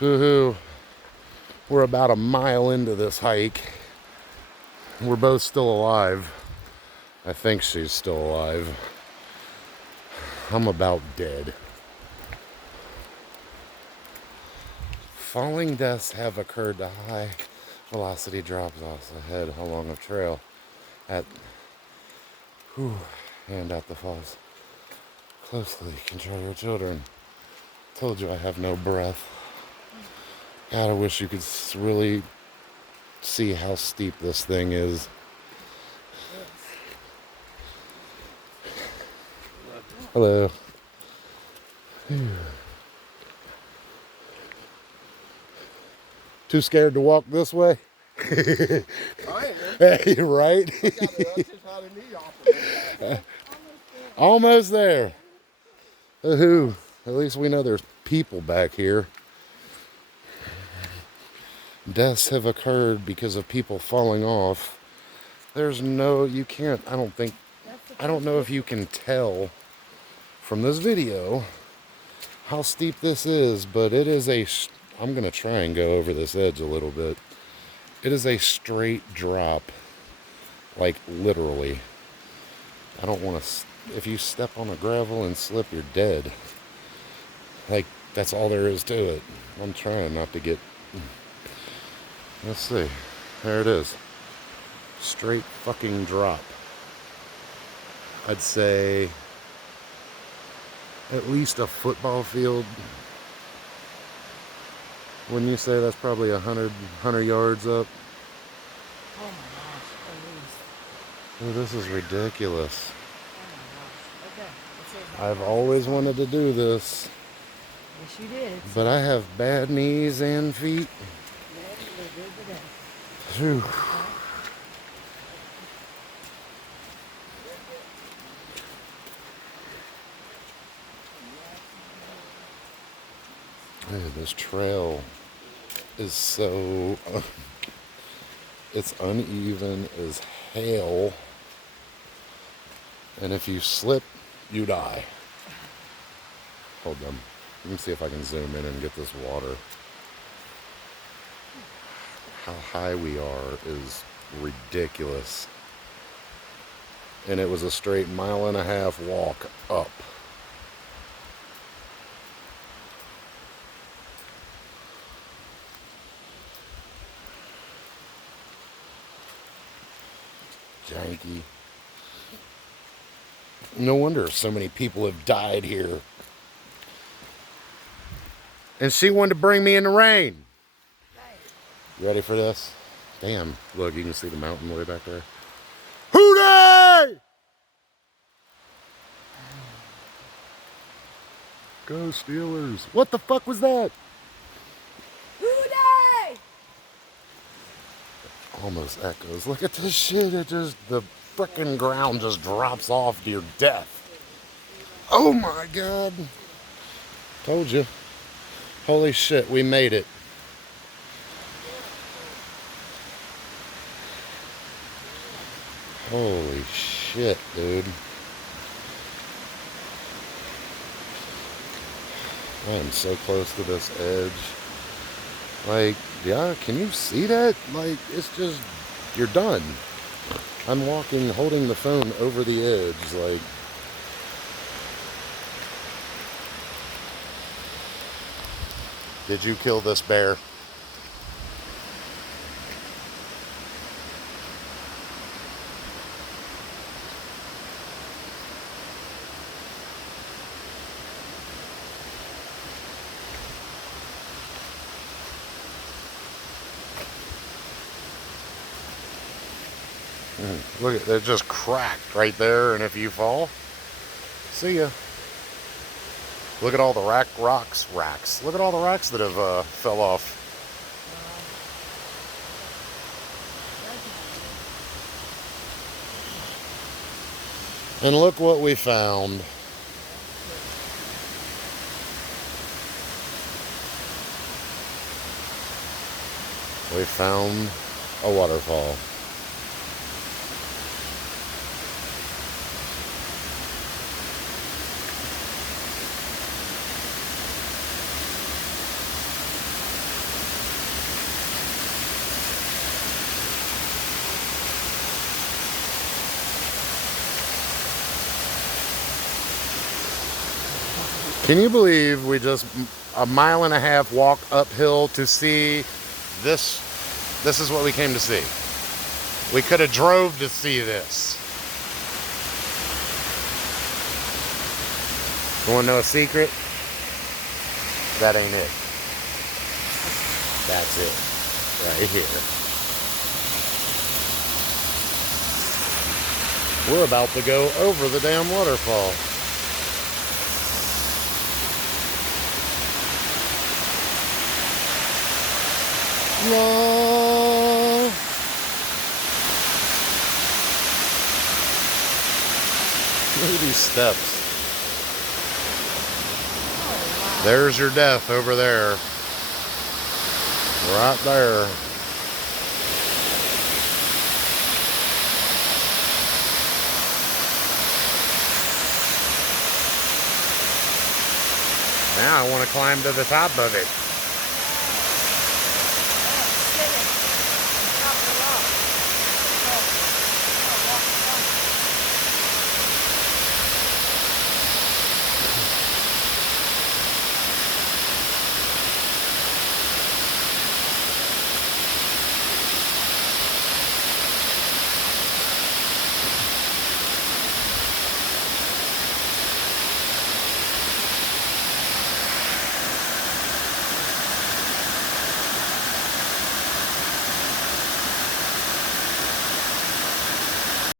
Hoo-hoo. We're about a mile into this hike. We're both still alive. I think she's still alive. I'm about dead. Falling deaths have occurred to high velocity drops off ahead along a trail and at the falls. Closely control your children. Told you I have no breath. God, I wish you could really see how steep this thing is. Hello. Too scared to walk this way? I am. Hey, right? Almost there. Woohoo. At least we know there's people back here. Deaths have occurred because of people falling off. There's no, you can't, I don't know if you can tell from this video how steep this is, but it is I'm going to try and go over this edge a little bit. It is a straight drop, like literally. I don't want to, if you step on a gravel and slip, you're dead. Like, that's all there is to it. I'm trying not to get, let's see, there it is. Straight fucking drop. I'd say at least a football field. Wouldn't you say that's probably 100 yards up? Oh my gosh, at least. Oh, this is ridiculous. Oh my gosh. Okay. I've always wanted to do this, Yes, you did. but I have bad knees and feet. Phew. Dude, this trail is so, it's uneven as hell. And if you slip, you die. Hold on. Let me see if I can zoom in and get this water. How high we are is ridiculous. And it was a straight 1.5 mile walk up. Janky. No wonder so many people have died here. And she wanted to bring me in the rain. You ready for this? Damn. Look, you can see the mountain way back there. Hootie! Go Steelers. What the fuck was that? Hootie! Almost echoes. Look at this shit. The frickin' ground just drops off to your death. Oh my God. Told you. Holy shit, we made it. Holy shit, dude. I am so close to this edge. Like, yeah, can you see that? Like, it's just, you're done. I'm walking, holding the phone over the edge, like. Did you kill this bear? Look at, they're just cracked right there, and if you fall, see ya. Look at all the rocks. Look at all the rocks that have fell off. And look what we found. We found a waterfall. Can you believe we just a mile and a half walk uphill to see this? This is what we came to see. We could have drove to see this. You want to know a secret? That ain't it. That's it. Right here. We're about to go over the damn waterfall. No. Look at these steps. There's your death over there. Right there. Now I want to climb to the top of it.